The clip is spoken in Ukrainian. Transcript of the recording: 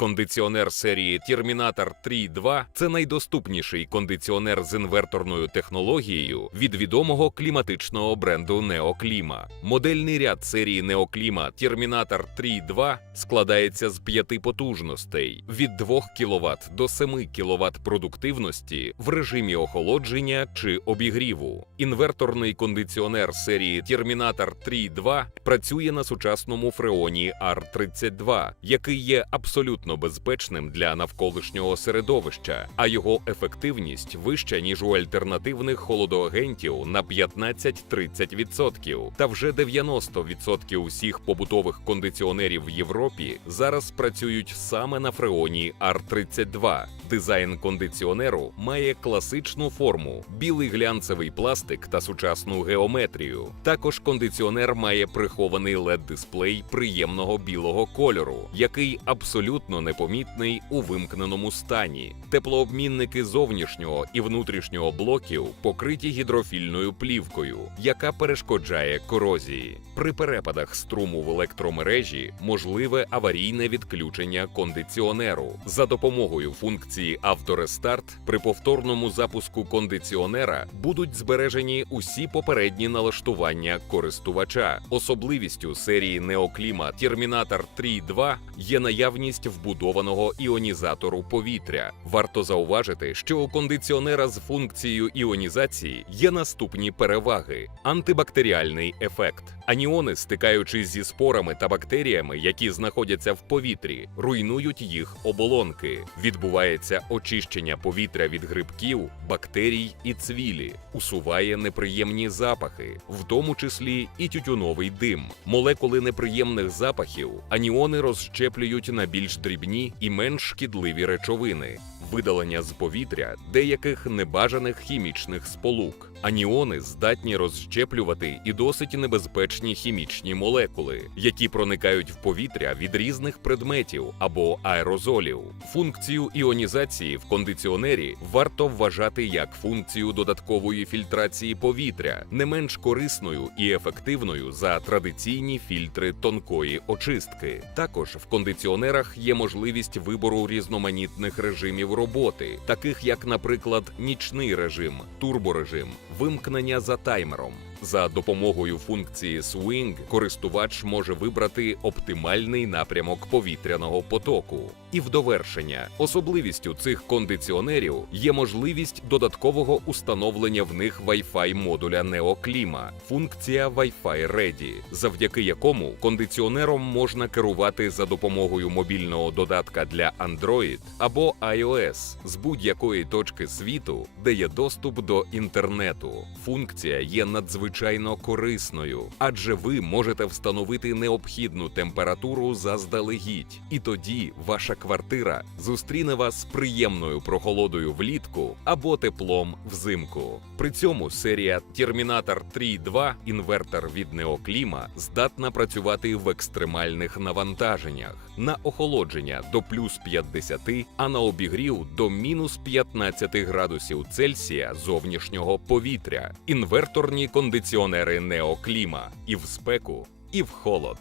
Кондиціонер серії Terminator 3.2 – це найдоступніший кондиціонер з інверторною технологією від відомого кліматичного бренду Неокліма. Модельний ряд серії Неокліма Terminator 3.2 складається з п'яти потужностей від 2 кВт до 7 кВт продуктивності в режимі охолодження чи обігріву. Інверторний кондиціонер серії Terminator 3.2 працює на сучасному фреоні R32, який є абсолютно безпечним для навколишнього середовища, а його ефективність вища ніж у альтернативних холодоагентів на 15-30%. Та вже 90% усіх побутових кондиціонерів в Європі зараз працюють саме на фреоні R32. Дизайн кондиціонеру має класичну форму, білий глянцевий пластик та сучасну геометрію. Також кондиціонер має прихований led дисплей приємного білого кольору, який абсолютно непомітний у вимкненому стані. Теплообмінники зовнішнього і внутрішнього блоків покриті гідрофільною плівкою, яка перешкоджає корозії. При перепадах струму в електромережі можливе аварійне відключення кондиціонеру за допомогою функції авторестарт. При повторному запуску кондиціонера будуть збережені усі попередні налаштування користувача. Особливістю серії Неокліма Terminator 3.2 є наявність вбудованого іонізатору повітря. Варто зауважити, що у кондиціонера з функцією іонізації є наступні переваги: антибактеріальний ефект. Аніони, стикаючись зі спорами та бактеріями, які знаходяться в повітрі, руйнують їх оболонки. Відбувається очищення повітря від грибків, бактерій і цвілі, усуває неприємні запахи, в тому числі і тютюновий дим. Молекули неприємних запахів аніони розщеплюють на більш дрібні і менш шкідливі речовини. Видалення з повітря деяких небажаних хімічних сполук. Аніони здатні розщеплювати і досить небезпечні хімічні молекули, які проникають в повітря від різних предметів або аерозолів. Функцію іонізації в кондиціонері варто вважати як функцію додаткової фільтрації повітря, не менш корисною і ефективною за традиційні фільтри тонкої очистки. Також в кондиціонерах є можливість вибору різноманітних режимів роботи, таких як, наприклад, нічний режим, турборежим, вимкнення за таймером. За допомогою функції Swing користувач може вибрати оптимальний напрямок повітряного потоку. І в довершення особливістю цих кондиціонерів є можливість додаткового установлення в них Wi-Fi модуля Неокліма, функція Wi-Fi Ready, завдяки якому кондиціонером можна керувати за допомогою мобільного додатка для Android або iOS з будь-якої точки світу, де є доступ до інтернету. Функція є надзвичайно корисною, адже ви можете встановити необхідну температуру заздалегідь, і тоді ваша квартира зустріне вас з приємною прохолодою влітку або теплом взимку. При цьому серія Terminator 3.2 інвертор від Неокліма здатна працювати в екстремальних навантаженнях на охолодження до плюс 50, а на обігрів до мінус 15 градусів Цельсія зовнішнього повітря. Інверторні кондиціонери Неокліма і в спеку, і в холод.